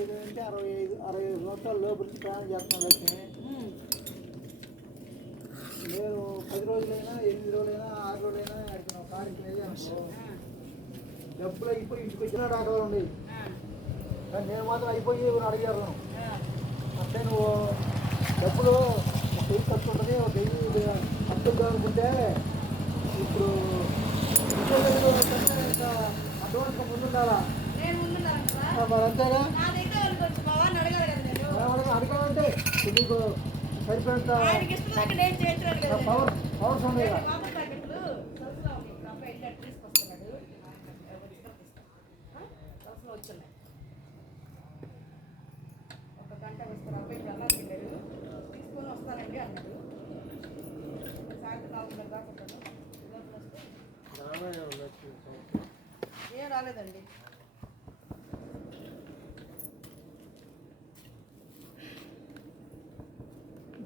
65 అంటే 65 సంవత్సరాల లోపు నుంచి ప్రయాణం చేస్తున్నాను లక్ష్మి. నేను 10 రోజులైనా 8 రోజులైనా 6 రోజులైనా అడిగిన కాడికి వెళ్ళాను. డబ్బులు అయిపోయి ఇంటికి వచ్చిన రాకలు ఉండేవి, కానీ నేను మాత్రం అయిపోయి అడిగారు. అంటే నువ్వు డబ్బులు ఒక 1000 ఖర్చు ఉంటుంది, ఒక 1000 అర్థం అనుకుంటే ఇప్పుడు అడ్వాన్స్ ముందు ఉండాలా? మరి అంతేగా అడగాలంటే నీకు సరిపోయినంత పవర్స్ ఉన్నాయి. ఒక గంట వస్తారు అబ్బాయి అన్నారు తీసుకొని వస్తానండి అన్నాడు. సాయంత్రం 4 దాకా ఉంటాను. ఏం రాలేదండి.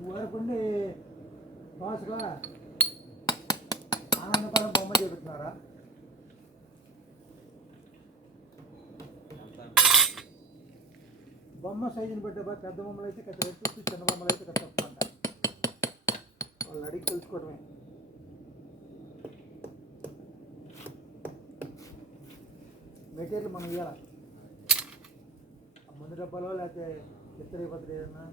వరకుండి బాసుగా ఆనందపరం బొమ్మ చేస్తున్నారా? బొమ్మ సైజుని బట్టి పెద్ద బొమ్మలు అయితే కట్ట రేటు, చిన్న బొమ్మలు అయితే కట్ట తక్కువ అంటారు. వాళ్ళని అడిగి తెలుసుకోవడమే. మెటీరియల్ మనం ఇవ్వాలి. ముందు డబ్బాలో లేకపోతే ఇతర పత్రి ఏదన్నా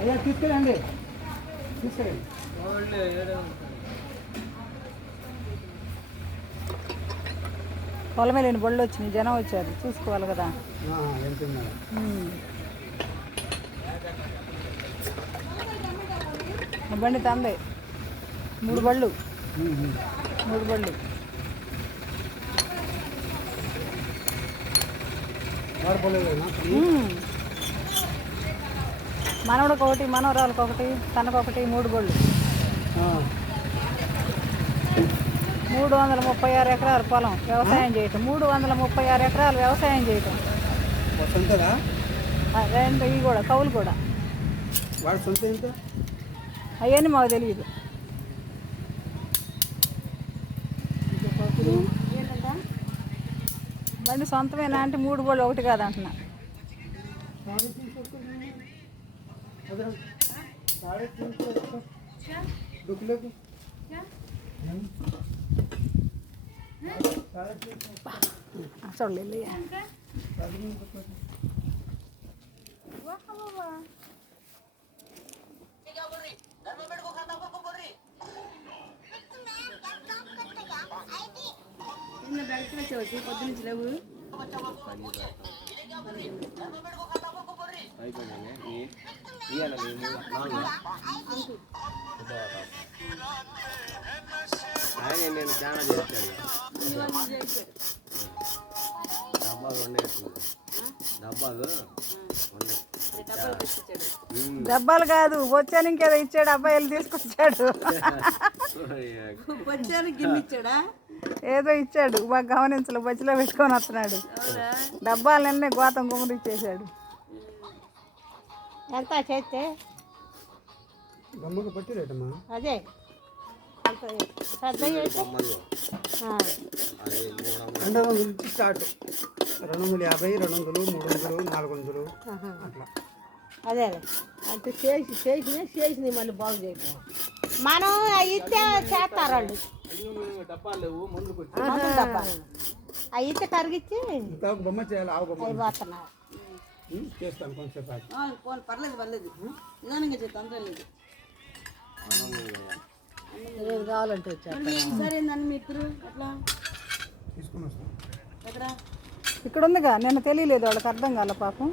అయ్యా తీసుకెళ్ళండి, తీసుకెళ్ళండి. పొలమే లేని బళ్ళు వచ్చినాయి, జనం వచ్చారు, చూసుకోవాలి కదా. బండి తందే 3 బళ్ళు, 3 బళ్ళు. మనవడికి ఒకటి, మనవరాలకు ఒకటి, తనకొకటి, 3 బళ్ళు. 336 ఎకరాలు పొలం వ్యవసాయం చేయటం, 336 ఎకరాలు వ్యవసాయం చేయటం. రెండు ఇవి కూడా కౌలు కూడా. అవన్నీ మాకు తెలియదు. బండి సొంతమేనా అంటే 3 బళ్ళు ఒకటి కాదంటున్నా. చూడలేదు వచ్చి పొద్దునుంచి లేవు. ఆయన నేను చాలా చేస్తాడు. డబ్బాలు కాదు, వచ్చాను ఇంకేదో ఇచ్చాడు. అబ్బాయిలు తీసుకొచ్చాడు, ఏదో ఇచ్చాడు. బాగా గమనించలే, బజ్జిలో పెట్టుకొని వస్తున్నాడు. డబ్బాలన్నీ గోతం గుమ్మడి ఇచ్చేసాడు. ఎంత చేస్తే అదే పెద్ద అది 200 నుంచి స్టార్ట్ 250, 200, 300, 400 అట్లా. అదే అంటే చేసి మళ్ళీ బాగు చేయడం మనం అయితే చేస్తారు వాళ్ళు డబ్బాలు లేవు ముందుకు వచ్చి అయితే కరిగిచ్చి ఇంకా ఒక బొమ్మ చేయాలి, ఆవు బొమ్మ అయిపోతున్నారు. చేస్తాను కొంచెంసేపు ఆగి. పర్లేదు నిదానంగా చేస్తాం అంతే లేదు ఏం కావాలంటే వచ్చారు. సరే నన్ను మీ ఇద్దరు అట్లా తీసుకొని వస్తాను. ఎక్కడ ఇక్కడ ఉందిగా, నిన్న తెలియలేదు వాళ్ళకి, అర్థం కాల పాపం.